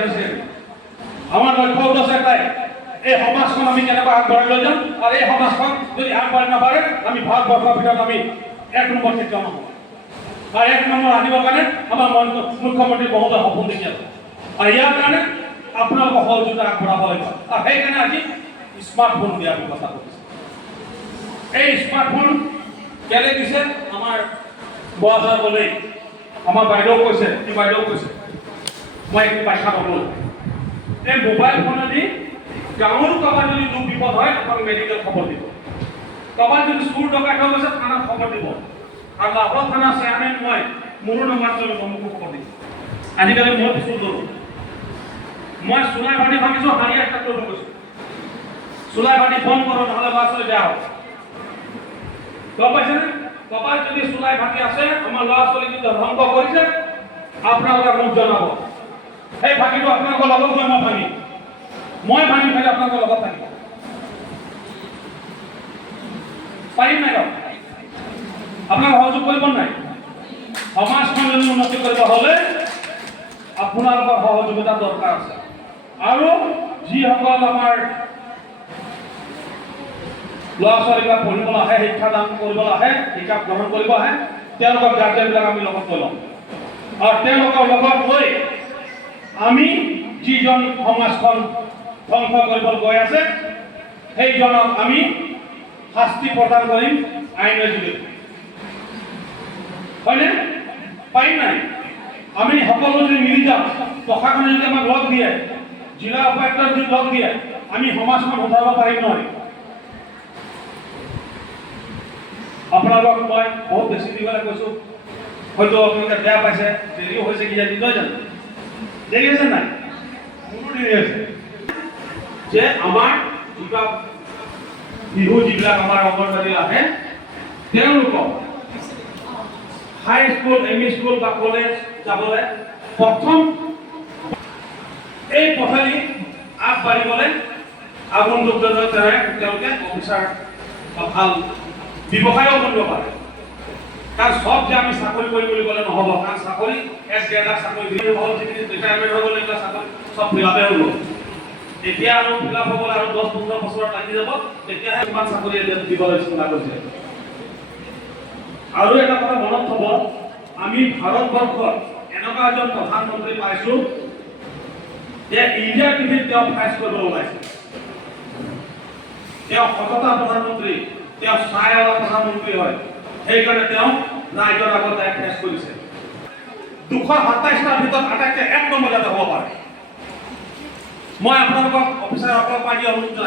আমার লক্ষ্য উদ্দেশ্য একটাই, এই সমাজখন আমি কেনেকৈ আগবঢ়াই লৈ যাম আৰু এই সমাজখন যদি আগবাঢ়ি নাবাঢ়ে আমি ভাৰতবৰ্ষৰ ভিতৰত আমি 1 নম্বৰ কেতিয়াও নহ'ম। আৰু 1 নম্বৰ আনিবৰ কাৰণে আমাৰ মুখ্যমন্ত্ৰী মহোদয় সপোন দেখি আছে আৰু ইয়াৰ কাৰণে আপোনালোকৰ সহযোগিতা আগবঢ়াব লাগিব। আৰু সেইকাৰণে আজি স্মাৰ্টফোন দিয়াৰ ব্যৱস্থা কৰিছে। এই স্মাৰ্টফোন কেলে দিছে আমাৰ বৰাচাৰ গ'লেই আমাৰ বাইদেউ কৈছে, এই বাইদেউ কৈছে মই একো ব্যাখ্যা নকৰোঁ। এই মোবাইল ফোনেদি গাঁৱৰ কাৰোবাৰ যদি দুখ বিপদ হয় আপোনাক মেডিকেল খবৰ দিব, কাৰোবাৰ যদি চুৰ ডকাইত হৈ গৈছে থানাত খবৰ দিব, আৰু লাভৰ থানা চেয়াৰমেন মই মোৰো নম্বৰ চলিব মোকো খবৰ দিব। আজিকালি মই চুৰ ধৰোঁ, মই চুলাই ভাটি ভাঙিছোঁ হাৰি একটা লৈ গৈছোঁ, চুলাই ভাটি ফোন কৰোঁ নহ'লে ল'ৰা ছোৱালী বেয়া হ'ব। গম পাইছেনে? কাৰোবাৰ যদি চুলাই ভাটি আছে আমাৰ ল'ৰা ছোৱালী যদি ধ্বংস কৰিছে আপোনালোকে মোক জনাব। সেই ভাগিটো আপোনালোকৰ লগত গৈ মই ভাঙি খালি আপোনালোকৰ লগত থাকিব পাৰিম নাই? আপোনাক সহযোগ কৰিব নাই? সমাজখন যদি উন্নতি কৰিব হ'লে আপোনালোকৰ সহযোগিতা দৰকাৰ আছে। আৰু যিসকল আমাৰ ল'ৰা ছোৱালীবিলাক পঢ়িবলৈ আহে, শিক্ষাদান কৰিবলৈ আহে, শিক্ষা গ্ৰহণ কৰিব আহে, তেওঁলোকৰ গাৰ্জেনবিলাক আমি লগত লৈ ল'ম আৰু তেওঁলোকৰ লগত লৈ আমি যিজন সমাজখন ধ্বংস কৰিবলৈ গৈ আছে সেইজনক আমি শাস্তি প্ৰদান কৰিম আইনৰ যোগেদি। হয়নে? পাৰিম নাই? আমি সকলো যদি মিলি যাওঁ, প্ৰশাসনে যদি আমাক লগ দিয়ে, জিলা উপায়ুক্তই যদি লগ দিয়ে, আমি সমাজখন উঠাব পাৰিম নহয়? আপোনালোকক মই বহুত বেছি দিবলৈ কৈছোঁ, হয়তো আপোনালোকে বেয়া পাইছে, দেৰিও হৈছে কিজানি, নহয় জানো? দেৰি হৈছে নাই? মোৰো দেৰি হৈছে। যে আমাৰ বিহু যিবিলাক আমাৰ অংগনবাড়ী আহে তেওঁলোকক হাই স্কুল, এম ই স্কুল বা কলেজ যাবলৈ প্ৰথম এই পথালি আগবাঢ়িবলৈ আগুন দুৰ্যোগৰ তেওঁলোকে অফিচাৰ বা ভাল ব্যৱসায়ো কৰিব পাৰে। কাৰণ সব যে আমি চাকৰি কৰিম বুলি ক'লে নহ'ব, কাৰণ চাকৰি 1-1.5 চাকৰি ৰিটায়াৰমেণ্ট হৈ গ'লে এইবিলাক চাকৰি চব ফিলাপে হৈ গ'ল। এতিয়া আৰু ফিলাপ হ'বলৈ আৰু 10-15 বছৰ লাগি যাব, তেতিয়াহে ইমান চাকৰি দিবলৈ চিন্তা কৰিছে। আৰু এটা কথা মনত থ'ব, আমি ভাৰতবৰ্ষত এনেকুৱা এজন প্ৰধানমন্ত্ৰী পাইছোঁ যে ইণ্ডিয়া টিভিত তেওঁ ফাইজ কৰিবলৈ ওলাইছে। তেওঁ সততা প্ৰধানমন্ত্ৰী, তেওঁ ছাইৱালা প্ৰধানমন্ত্ৰী হয়, সেইকাৰণে তেওঁ ৰাইজৰ আগত ফাইজ কৰিছে। 227টাৰ ভিতৰত আটাইতকৈ 1 নম্বৰ যাতে হ'ব পাৰে। মই আপোনালোকক অফিচাৰসকলক পাই অনুৰোধ জনাইছোঁ।